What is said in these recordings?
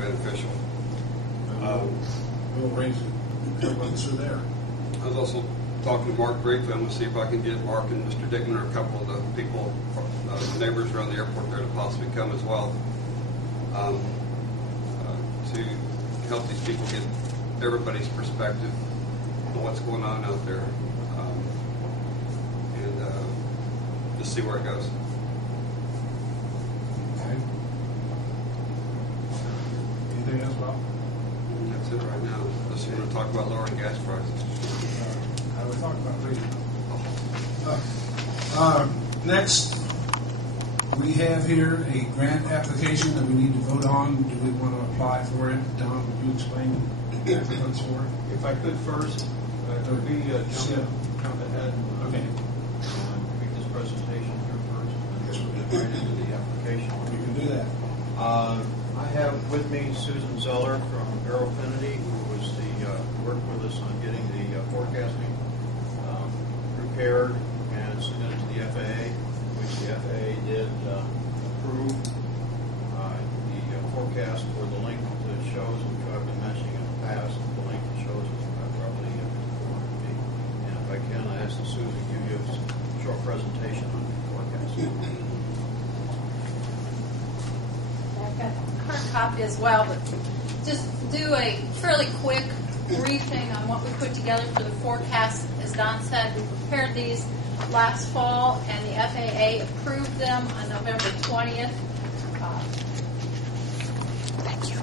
beneficial. We'll arrange it once they're there. I was also talking to Mark briefly. I'm going to see if I can get Mark and Mr. Dickman or a couple of the people, the neighbors around the airport there to possibly come as well, to help these people get everybody's perspective on what's going on out there, and just see where it goes. Okay. Anything else, Bob? That's it right now. Unless you want to talk about lowering gas prices. I was talking about reading. Next, we have here a grant application that we need to vote on. Do we want to apply for it? Don, would you explain the applicants for it? If I could first, it would be jump ahead. Okay. Make this presentation here first, and Yes, we'll get do right into the application. We can do that. I have with me Susan Zeller from Aerofinity, who was worked with us on getting the forecasting prepared and submitted to the FAA, which the FAA did approve. The forecast for the length that shows, which I've been mentioning in the past, the length that shows is roughly 400 feet. And if I can, I ask that Susan give you a short presentation on the forecast. I've got a hard copy as well, but just do a fairly quick briefing on what we put together for the forecast. As Don said, we prepared these last fall, and the FAA approved them on November 20th. Thank you.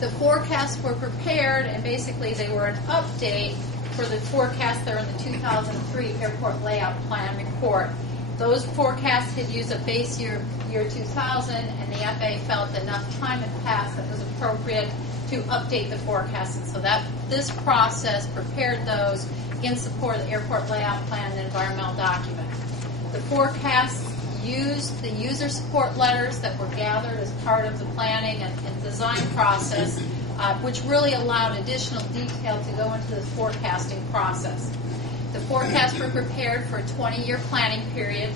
The forecasts were prepared, and basically they were an update for the forecasts that are in the 2003 Airport Layout Plan report. Those forecasts had used a base year 2000, and the FAA felt that enough time had passed that it was appropriate to update the forecast. And so that this process prepared those in support of the Airport Layout Plan and environmental document. The forecasts used the user support letters that were gathered as part of the planning and design process, which really allowed additional detail to go into the forecasting process. The forecasts were prepared for a 20-year planning period,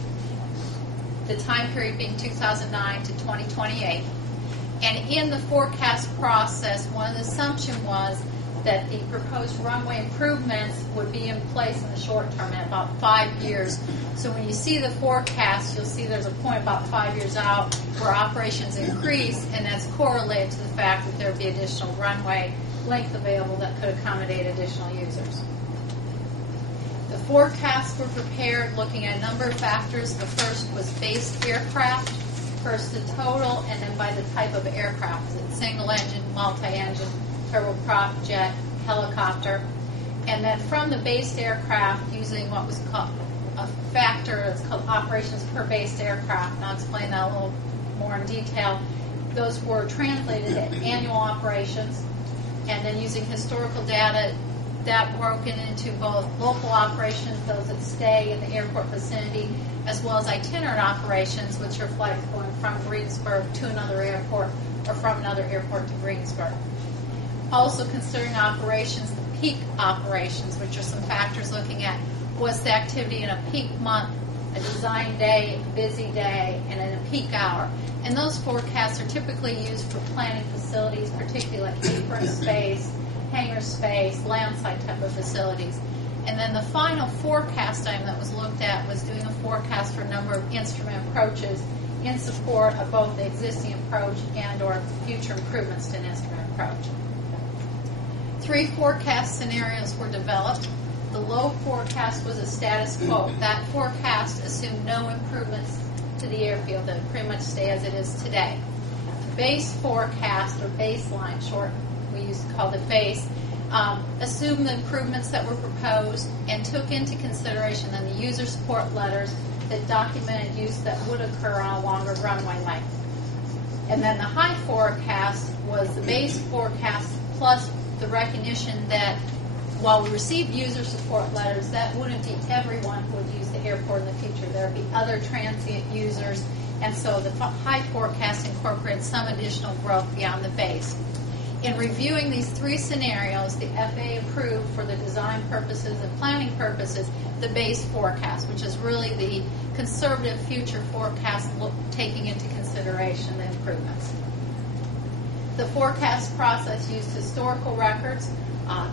the time period being 2009 to 2028. And in the forecast process, one of the assumptions was that the proposed runway improvements would be in place in the short term in about 5 years. So when you see the forecast, you'll see there's a point about 5 years out where operations increase, and that's correlated to the fact that there would be additional runway length available that could accommodate additional users. The forecasts were prepared looking at a number of factors. The first was based aircraft, first the total, and then by the type of aircraft. Is it single engine, multi-engine, turboprop, jet, helicopter? And then from the based aircraft, using what was called a factor that's called operations per based aircraft, and I'll explain that a little more in detail. Those were translated to annual operations, and then using historical data, that broken into both local operations, those that stay in the airport vicinity, as well as itinerant operations, which are flights going from Greensburg to another airport or from another airport to Greensburg. Also considering operations, the peak operations, which are some factors looking at what's the activity in a peak month, a design day, a busy day, and in a peak hour. And those forecasts are typically used for planning facilities, particularly like apron space, hangar space, land site type of facilities. And then the final forecast item that was looked at was doing a forecast for a number of instrument approaches in support of both the existing approach and or future improvements to an instrument approach. 3 forecast scenarios were developed. The low forecast was a status quo. That forecast assumed no improvements to the airfield, that would pretty much stay as it is today. The base forecast, or baseline, short, we used to call it base, assumed the improvements that were proposed and took into consideration then the user support letters that documented use that would occur on a longer runway length. And then the high forecast was the base forecast plus the recognition that while we received user support letters, that wouldn't be everyone who would use the airport in the future. There would be other transient users, and so the high forecast incorporated some additional growth beyond the base. In reviewing these 3 scenarios, the FAA approved for the design purposes and planning purposes the base forecast, which is really the conservative future forecast taking into consideration the improvements. The forecast process used historical records,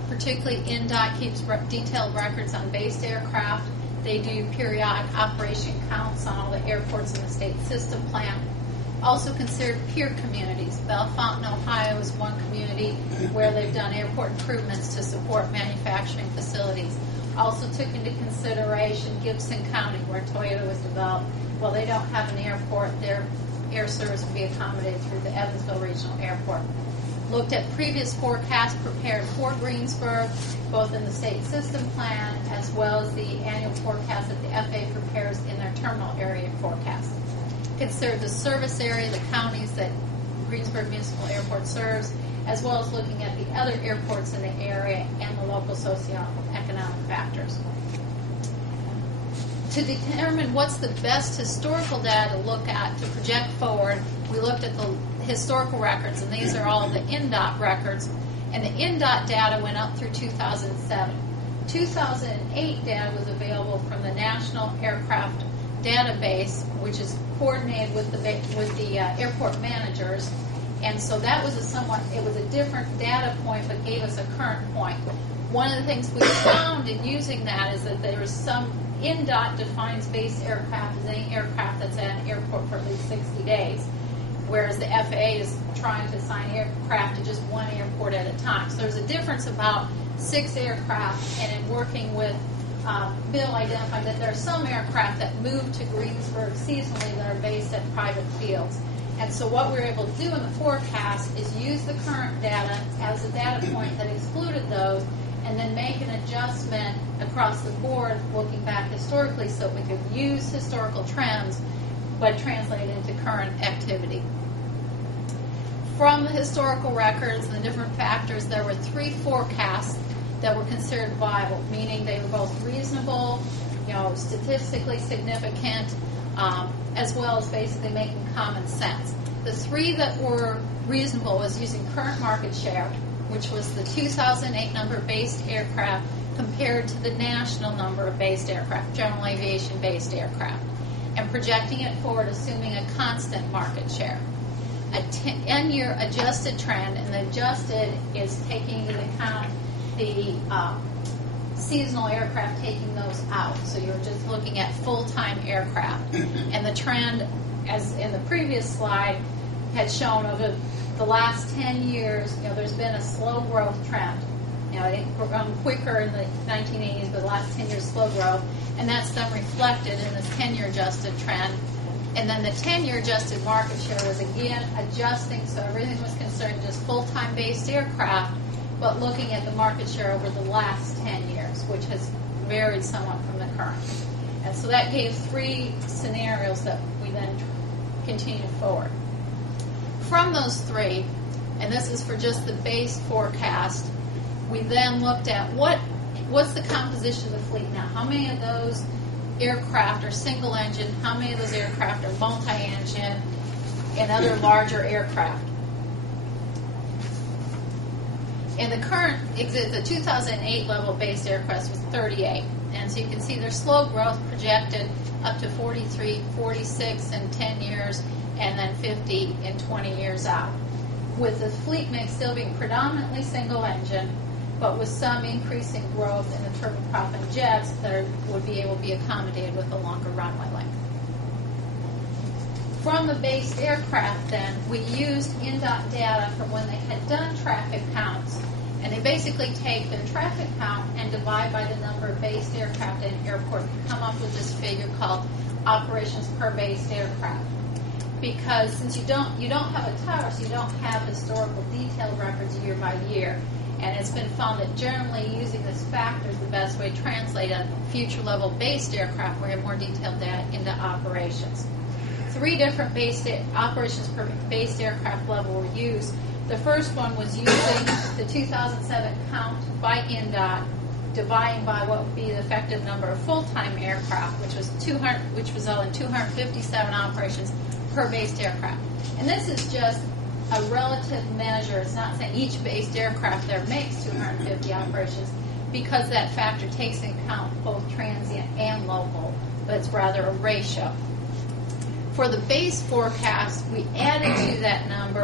particularly INDOT keeps detailed records on based aircraft. They do periodic operation counts on all the airports in the state system plan. Also considered peer communities. Bellefontaine, Ohio is one community where they've done airport improvements to support manufacturing facilities. Also took into consideration Gibson County, where Toyota was developed. Well, they don't have an airport. Their air service will be accommodated through the Evansville Regional Airport. Looked at previous forecasts prepared for Greensburg, both in the state system plan as well as the annual forecast that the FAA prepares in their terminal area forecast. Considered the service area, the counties that Greensburg Municipal Airport serves, as well as looking at the other airports in the area and the local socioeconomic factors. To determine what's the best historical data to look at to project forward, we looked at the historical records, and these are all the INDOT records, and the INDOT data went up through 2007. 2008 data was available from the National Aircraft Database, which is coordinated with the airport managers, and so that was it was a different data point, but gave us a current point. One of the things we found in using that is that there is some INDOT defines base aircraft as any aircraft that's at an airport for at least 60 days, whereas the FAA is trying to assign aircraft to just one airport at a time. So there's a difference about 6 aircraft, and in working with Bill identified that there are some aircraft that move to Greensburg seasonally that are based at private fields. And so what we were able to do in the forecast is use the current data as a data point that excluded those, and then make an adjustment across the board looking back historically so we could use historical trends but translate it into current activity. From the historical records and the different factors, there were 3 forecasts that were considered viable, meaning they were both reasonable, statistically significant, as well as basically making common sense. The 3 that were reasonable was using current market share, which was the 2008 number of based aircraft compared to the national number of based aircraft, general aviation based aircraft, and projecting it forward assuming a constant market share. A 10-year adjusted trend, and the adjusted is taking into account the seasonal aircraft, taking those out. So you're just looking at full-time aircraft. And the trend, as in the previous slide, had shown over the last 10 years, there's been a slow growth trend. It grown quicker in the 1980s, but the last 10 years slow growth, and that's then reflected in this 10-year adjusted trend. And then the 10-year adjusted market share was again adjusting, so everything was concerned just full-time based aircraft, but looking at the market share over the last 10 years, which has varied somewhat from the current. And so that gave 3 scenarios that we then continued forward. From those 3, and this is for just the base forecast, we then looked at what's the composition of the fleet now. How many of those aircraft are single engine? How many of those aircraft are multi-engine and other larger aircraft? And the current, the 2008 level based aircraft was 38. And so you can see there's slow growth projected up to 43, 46 in 10 years, and then 50 in 20 years out. With the fleet mix still being predominantly single engine, but with some increasing growth in the turboprop and jets that would be able to be accommodated with a longer runway length. From the based aircraft then, we used INDOT data from when they had done traffic counts, and they basically take their traffic count and divide by the number of based aircraft at an airport to come up with this figure called operations per based aircraft. Because since you don't have a tower, so you don't have historical detailed records year by year. And it's been found that generally using this factor is the best way to translate a future level based aircraft where you have more detailed data into operations. 3 different operations per based aircraft level were used. The first one was using the 2007 count by INDOT, dividing by what would be the effective number of full-time aircraft, which was all in 257 operations per based aircraft. And this is just a relative measure. It's not saying each based aircraft there makes 250 operations, because that factor takes into account both transient and local, but it's rather a ratio. For the base forecast, we added to that number